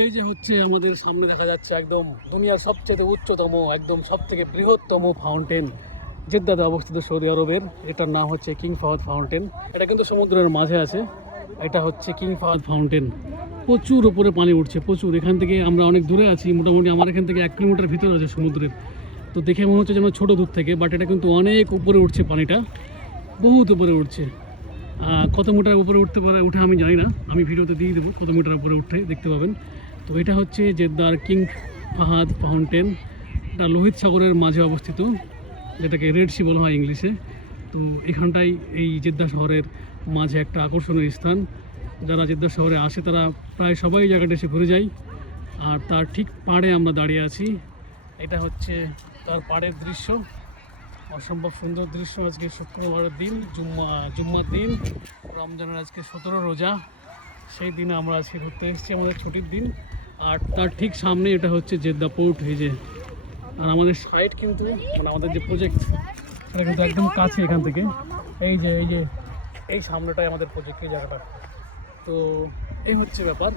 এই যে হচ্ছে আমাদের সামনে দেখা যাচ্ছে একদম দুনিয়ার সবচেয়ে উচ্চতম একদম সবথেকে বৃহত্তম ফাউন্টেন জেদ্দাতে অবস্থিত সৌদি আরবের। এটার নাম হচ্ছে কিং ফাহাদ ফাউন্টেন। এটা কিন্তু সমুদ্রের মাঝে আছে। এটা হচ্ছে কিং ফাহাদ ফাউন্টেন। প্রচুর উপরে পানি উঠছে, প্রচুর। এখান থেকে আমরা অনেক দূরে আছি, মোটামুটি আমার এখান থেকে 1 কিলোমিটার ভিতরে আছে সমুদ্রের। তো দেখে মনে হচ্ছে যেন ছোটো দূর থেকে, বাট এটা কিন্তু অনেক উপরে উঠছে পানিটা, বহুত উপরে উঠছে। কত মিটার উপরে উঠতে পারে উঠে আমি জানি না, আমি ভিডিওতে দিয়ে দেবো কত মিটার উপরে উঠে দেখতে পাবেন। তো এটা হচ্ছে জেদ্দার কিং ফাহাদ ফাউন্টেন। এটা লোহিত সাগরের মাঝে অবস্থিত, যেটাকে রেড সি বলা হয় ইংলিশে। তো এখানটাই এই জেদ্দা শহরের মাঝে একটা আকর্ষণীয় স্থান। যারা জেদ্দা শহরে আসে তারা প্রায় সবাই জায়গাটা এসে ঘুরে যায়। আর তার ঠিক পাড়ে আমরা দাঁড়িয়ে আছি। এটা হচ্ছে তার পাড়ের দৃশ্য, অসম্ভব সুন্দর দৃশ্য। আজকে শুক্রবারের দিন, জুম্মার দিন, রমজানের আজকে 17 রোজা। সেই দিনে আমরা আজকে ঘুরতে এসেছি, আমাদের ছুটির দিন। আর তার ঠিক সামনে এটা হচ্ছে জেদ্দা পোর্ট হয়েছে। আর আমাদের সাইট কিন্তু মানে আমাদের যে প্রজেক্ট সেটা কিন্তু একদম কাছে এখান থেকে। এই যে এই সামনেটাই আমাদের প্রজেক্টের জায়গাটা। তো এই হচ্ছে ব্যাপার।